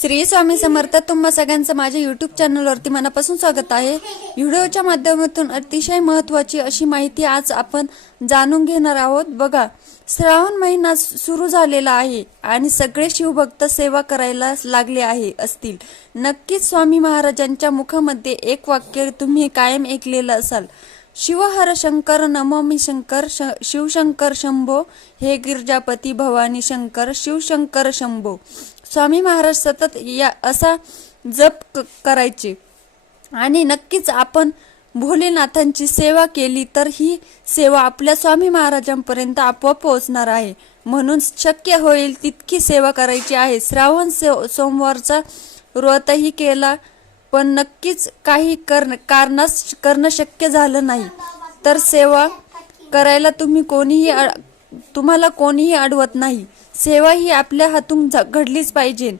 श्री स्वामी समर्थ तुम्हा सगळ्यांचं माझ्या युट्यूब चॅनलवरती मनापासून स्वागत आहे. व्हिडिओच्या माध्यमातून अतिशय महत्वाची अशी माहिती आज आपण जाणून घेणार आहोत. बघा श्रावण महिना सुरू झालेला आहे आणि सगळे शिवभक्त सेवा करायला लागले आहे असतील. नक्कीच स्वामी महाराजांच्या मुखामध्ये एक वाक्य तुम्ही कायम ऐकलेलं असाल. शिवहर शंकर नमोमी शंकर श- शिवशंकर शंभो हे गिरजापती भवानी शंकर शिवशंकर शंभो. स्वामी महाराज सतत या असा जप क- करायचे. आणि नक्कीच आपण भोलेनाथांची सेवा केली तर ही सेवा आपल्या स्वामी महाराजांपर्यंत आपोआप पोहोचणार आहे. म्हणून शक्य होईल तितकी सेवा करायची आहे. श्रावण सोमवारचा व्रतही केला पण नक्कीच काही करण कारणास करणं शक्य झालं नाही. तर सेवा करायला तुम्ही कोणीही तुम्हाला कोणीही अडवत नाही. सेवा ही आपल्या हातून घडलीच पाहिजे.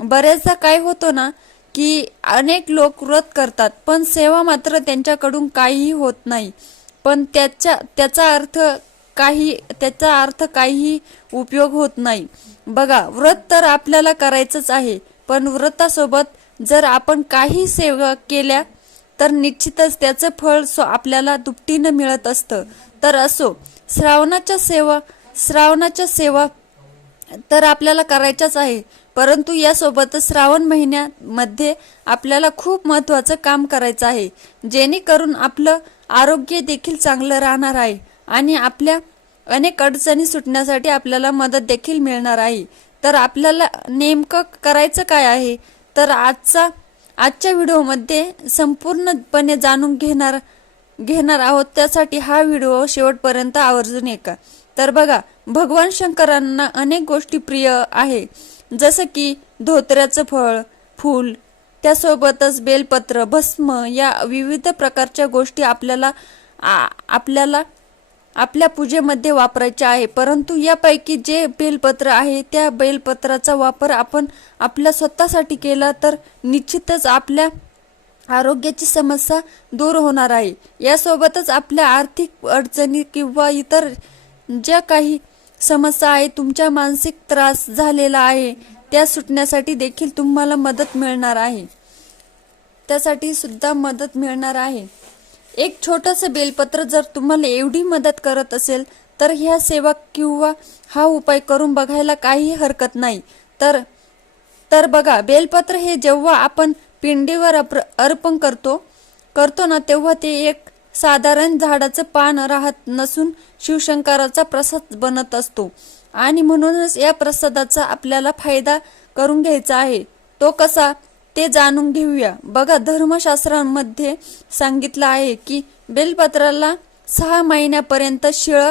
बऱ्याचदा काय होतो ना की अनेक लोक व्रत करतात पण सेवा मात्र त्यांच्याकडून काहीही होत नाही. पण त्याच्या त्याचा अर्थ काही त्याचा अर्थ काहीही उपयोग होत नाही. बघा व्रत तर आपल्याला करायचंच आहे पण व्रतासोबत जर आपण काही सेवा केल्या तर निश्चितच त्याचं फळ आपल्याला दुपटीनं मिळत असतं. तर असो श्रावणाच्या सेवा श्रावणाच्या सेवा तर आपल्याला करायच्याच आहे. परंतु यासोबतच श्रावण महिन्यामध्ये आपल्याला खूप महत्त्वाचं काम करायचं आहे. जेणेकरून आपलं आरोग्य देखील चांगलं राहणार आहे आणि आपल्या अनेक अडचणी सुटण्यासाठी आपल्याला मदत देखील मिळणार आहे. तर आपल्याला नेमकं करायचं काय आहे? तर आजचा आजच्या व्हिडिओमध्ये संपूर्णपणे जाणून घेणार घेणार आहोत. त्यासाठी हा व्हिडिओ शेवटपर्यंत आवर्जून ऐका. तर बघा भगवान शंकरांना अनेक गोष्टी प्रिय आहे. जसं की धोत्र्याचं फळ फूल त्यासोबतच बेलपत्र भस्म या विविध प्रकारच्या गोष्टी आपल्याला आ- आपल्याला आपल्या पूजेमध्ये वापरायच्या आहे. परंतु यापैकी जे बेलपत्र आहे त्या बेलपत्राचा वापर आपण आपल्या स्वतःसाठी केला तर निश्चितच आपल्या आरोग्याची समस्या दूर होणार आहे. यासोबतच आपल्या आर्थिक अडचणी किंवा इतर ज्या काही समस्या आहे तुमच्या मानसिक त्रास झालेला आहे त्या सुटण्यासाठी देखील तुम्हाला मदत मिळणार आहे. त्यासाठी सुद्धा मदत मिळणार आहे. एक छोटस बेलपत्र जर तुम्हाला एवढी मदत करत असेल तर ह्या सेवा किंवा हा उपाय करून बघायला काही हरकत नाही. तर तर बघा बेलपत्र हे जेव्हा आपण पिंडीवर अप्र- अर्पण करतो. करतो ना तेव्हा ते एक साधारण झाडाचं पान राहत नसून शिवशंकराचा प्रसाद बनत असतो. आणि म्हणूनच या प्रसादाचा आपल्याला फायदा करून घ्यायचा आहे. तो कसा? ते जाणून घेऊया. बघा धर्मशास्त्रांमध्ये सांगितलं आहे की बेलपत्राला सहा महिन्यापर्यंत शिळ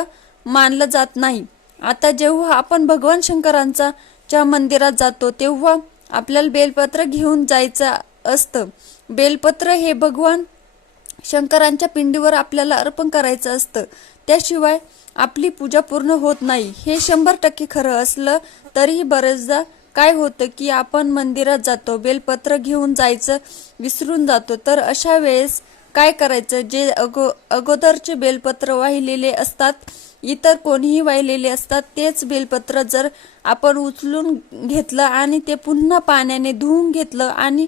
मानलं जात नाही. आता जेव्हा आपण भगवान शंकरांचा च्या मंदिरात जातो तेव्हा आपल्याला बेलपत्र घेऊन जायचं असतं. बेलपत्र हे भगवान शंकरांच्या पिंडीवर आपल्याला अर्पण करायचं असतं. त्याशिवाय आपली पूजा पूर्ण होत नाही. हे शंभर टक्के खरं असलं तरीही बरेचदा काय होतं की आपण मंदिरात जातो बेलपत्र घेऊन जायचं विसरून जातो. तर अशा वेळेस काय करायचं? जे अगो अगोदरचे बेलपत्र वाहिलेले असतात इतर कोणीही वाहिलेले असतात तेच बेलपत्र जर आपण उचलून घेतलं आणि ते पुन्हा पाण्याने धुवून घेतलं आणि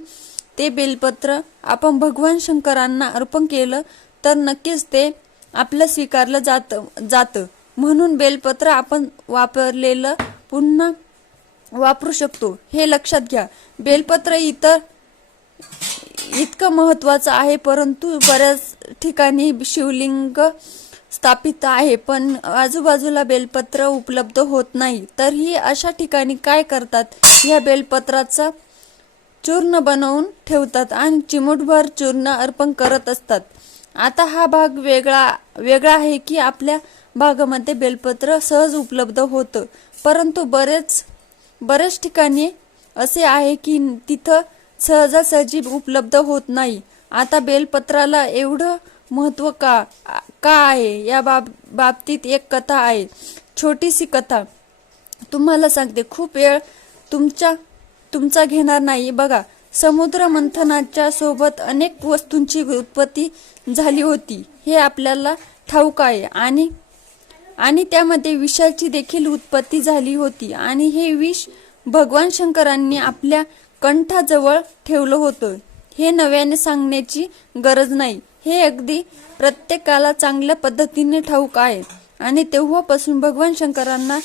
ते बेलपत्र आपण भगवान शंकरांना अर्पण केलं तर नक्कीच ते आपलं स्वीकारलं जात जातं. म्हणून बेलपत्र आपण वापरलेलं पुन्हा वापरू शकतो. हे लक्षात घ्या. बेलपत्र इतर इतकं महत्वाचं आहे परंतु बऱ्याच ठिकाणी शिवलिंग स्थापित आहे पण आजूबाजूला बेलपत्र उपलब्ध होत नाही. तर ही अशा ठिकाणी काय करतात? ह्या बेलपत्राचा चूर्ण बनवून ठेवतात आणि चिमूटभर चूर्ण अर्पण करत असतात. आता हा भाग वेगळा वेगळा आहे की आपल्या भागामध्ये बेलपत्र सहज उपलब्ध होतं. परंतु बरेच बरेच ठिकाणी असे आहे की तिथं सहजासहजी उपलब्ध होत नाही. आता बेलपत्राला एवढं महत्त्व का का आहे? या बाब बाबतीत एक कथा आहे. छोटीशी कथा. तुम्हाला सांगते. खूप वेळ तुमच्या तुमचा घेणार नाही. बघा समुद्र मंथनाच्या सोबत अनेक वस्तूंची उत्पत्ती झाली होती. हे आपल्याला ठाऊक आहे. आणि आणि त्यामध्ये विषाची देखील उत्पत्ती झाली होती. आणि हे विष भगवान शंकरांनी आपल्या कंठाजवळ ठेवलं होतं. हे नव्याने सांगण्याची गरज नाही. हे अगदी प्रत्येकाला चांगल्या पद्धतीने ठाऊक आहे. आणि तेव्हापासून भगवान शंकरांना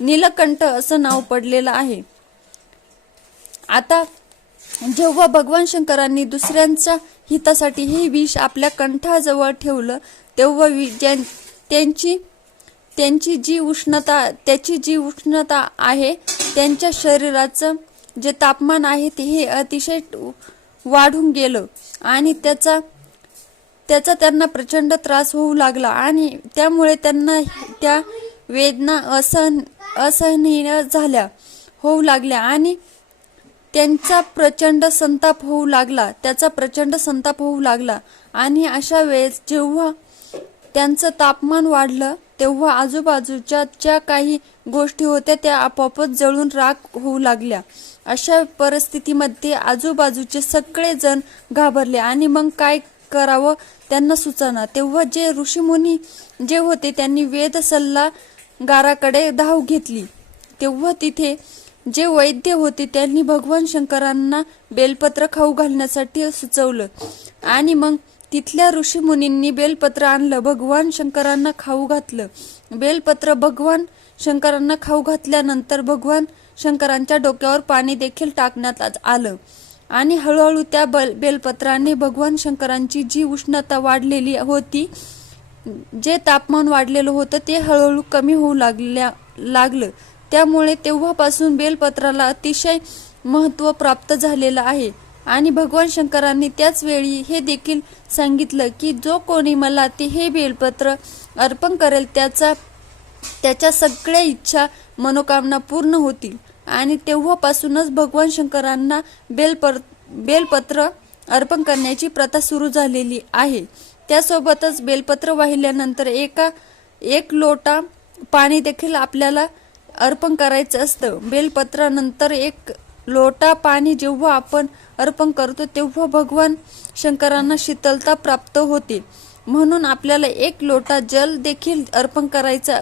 नीलकंठ असं नाव पडलेलं आहे. आता जेव्हा भगवान शंकरांनी दुसऱ्यांच्या हितासाठी हे विष आपल्या कंठाजवळ ठेवलं तेव्हा वि- ज्यां- त्यांची त्यांची जी उष्णता त्याची जी उष्णता आहे त्यांच्या शरीराचं जे तापमान आहे ते हे अतिशय वाढून गेलं आणि त्याचा त्याचा त्यांना प्रचंड त्रास होऊ लागला आणि त्यामुळे त्यांना त्या वेदना असहन असहनीय झाल्या होऊ लागल्या आणि त्यांचा प्रचंड संताप होऊ लागला त्याचा प्रचंड संताप होऊ लागला. आणि अशा वेळेस जेव्हा त्यांचं तापमान वाढलं तेव्हा आजूबाजूच्या ज्या काही गोष्टी होत्या त्या आपोआपच जळून राख होऊ लागल्या. अशा परिस्थितीमध्ये आजूबाजूचे सगळे जण घाबरले. आणि मग काय करावं त्यांना सुचना. तेव्हा जे ऋषीमुनी जे होते त्यांनी वेद सल्लागाराकडे धाव घेतली. तेव्हा तिथे जे वैद्य होते त्यांनी भगवान शंकरांना बेलपत्र खाऊ घालण्यासाठी सुचवलं. आणि मग तिथल्या ऋषीमुनींनी बेलपत्र आणलं भगवान शंकरांना खाऊ घातलं. बेलपत्र भगवान शंकरांना खाऊ घातल्यानंतर भगवान शंकरांच्या डोक्यावर पाणी देखील टाकण्यात आलं. आणि हळूहळू त्या बल बेलपत्राने भगवान शंकरांची जी उष्णता वाढलेली होती जे तापमान वाढलेलं होतं ते हळूहळू कमी होऊ लागल्या लागलं. त्यामुळे तेव्हापासून बेलपत्राला अतिशय महत्त्व प्राप्त झालेलं आहे. आणि भगवान शंकरांनी त्याच वेळी हे देखील सांगितलं की जो कोणी मला ते हे बेलपत्र अर्पण करेल त्याचा त्याच्या सगळ्या इच्छा मनोकामना पूर्ण होतील. आणि तेव्हापासूनच भगवान शंकरांना बेलपर बेलपत्र अर्पण करण्याची प्रथा सुरू झालेली आहे. त्यासोबतच बेलपत्र वाहिल्यानंतर एका एक लोटा पाणी देखील आपल्याला अर्पण करायचं असतं. बेलपत्रानंतर एक लोटा पाणी जेव्हा आपण अर्पण करतो तेव्हा भगवान शंकरांना शीतलता प्राप्त होते. म्हणून आपल्याला एक लोटा जल देखील अर्पण करायचं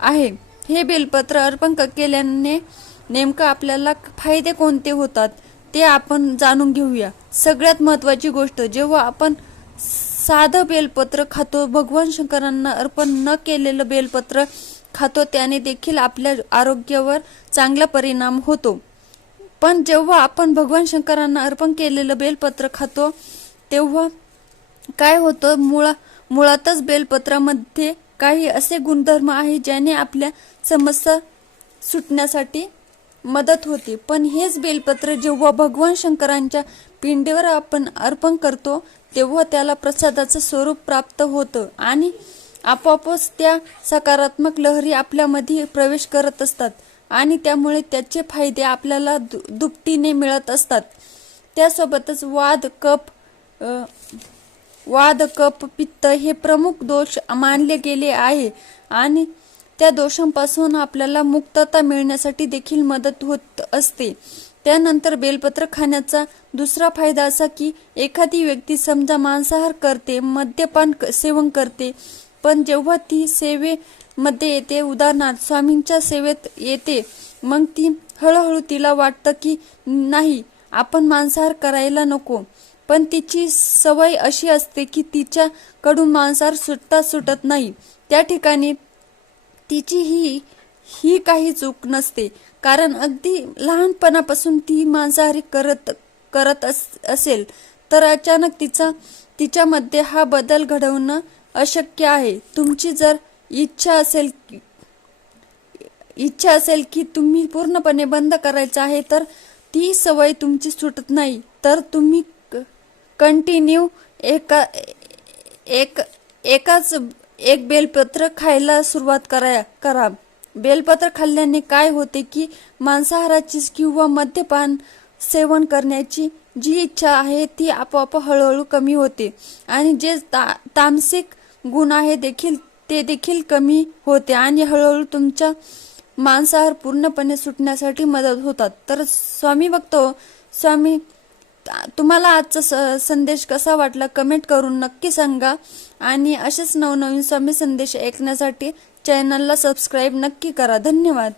आहे. हे बेलपत्र अर्पण क- केल्याने नेमकं आपल्याला फायदे कोणते होतात ते आपण जाणून घेऊया. सगळ्यात महत्वाची गोष्ट जेव्हा आपण साधं बेलपत्र खातो भगवान शंकरांना अर्पण न केलेलं बेलपत्र खातो त्याने देखील आपल्या आरोग्यावर चांगला परिणाम होतो. पण जेव्हा आपण भगवान शंकरांना अर्पण केलेलं बेलपत्र खातो तेव्हा काय होतं? मुळा मुळातच बेलपत्रामध्ये काही असे गुणधर्म आहे ज्याने आपल्या समस्या सुटण्यासाठी मदत होते. पण हेच बेलपत्र जेव्हा भगवान शंकरांच्या पिंडीवर आपण अर्पण करतो तेव्हा त्याला प्रसादाचं स्वरूप प्राप्त होतं. आणि आपोआपच त्या सकारात्मक लहरी आपल्यामध्ये प्रवेश करत असतात आणि त्यामुळे त्याचे फायदे आपल्याला दु- दुपटीने मिळत असतात. त्यासोबतच वाद कप वाद कप पित्त हे प्रमुख दोष मानले गेले आहे आणि त्या दोषांपासून आपल्याला मुक्तता मिळण्यासाठी देखील मदत होत असते. त्यानंतर बेलपत्र खाण्याचा दुसरा फायदा असा की एखादी व्यक्ती समजा मांसाहार करते मद्यपान क- सेवन करते पण जेव्हा ती सेवेमध्ये येते उदाहरणार्थ स्वामींच्या सेवेत येते मग ती हळूहळू तिला वाटतं की नाही आपण मांसाहार करायला नको. पण तिची सवय अशी असते की तिच्याकडून मांसाहार सुटता सुटत नाही. त्या ठिकाणी तिची ही ही काही चूक नसते. कारण अगदी लहानपणापासून ती मांसाहारी करत करत अस, असेल. तर अचानक तिचा तिच्यामध्ये हा बदल घडवणं अशक्य आहे. तुमची जर इच्छा असेल की- इच्छा असेल की तुम्ही पूर्णपणे बंद करायचं आहे तर ती सवय तुमची सुटत नाही. तर तुम्ही कंटिन्यू एका एक एकाच एक बेलपत्र खायला सुरुवात करा करा. बेलपत्र खाल्ल्याने काय होते की मांसाहाराची किंवा मद्यपान सेवन करण्याची जी इच्छा आहे ती आपोआप हळूहळू कमी होते. आणि जे ता तामसिक गुण आहे देखील ते देखील कमी होते आणि हळूहळू तुमच्या मांसाहार पूर्णपणे सुटण्यासाठी मदत होतात. तर स्वामी बघतो स्वामी तुम्हाला आजचा स- संदेश कसा वाटला कमेंट करून नक्की सांगा. आणि असेच नवनवीन स्वामी संदेश ऐकण्यासाठी चॅनलला सबस्क्राईब नक्की करा. धन्यवाद.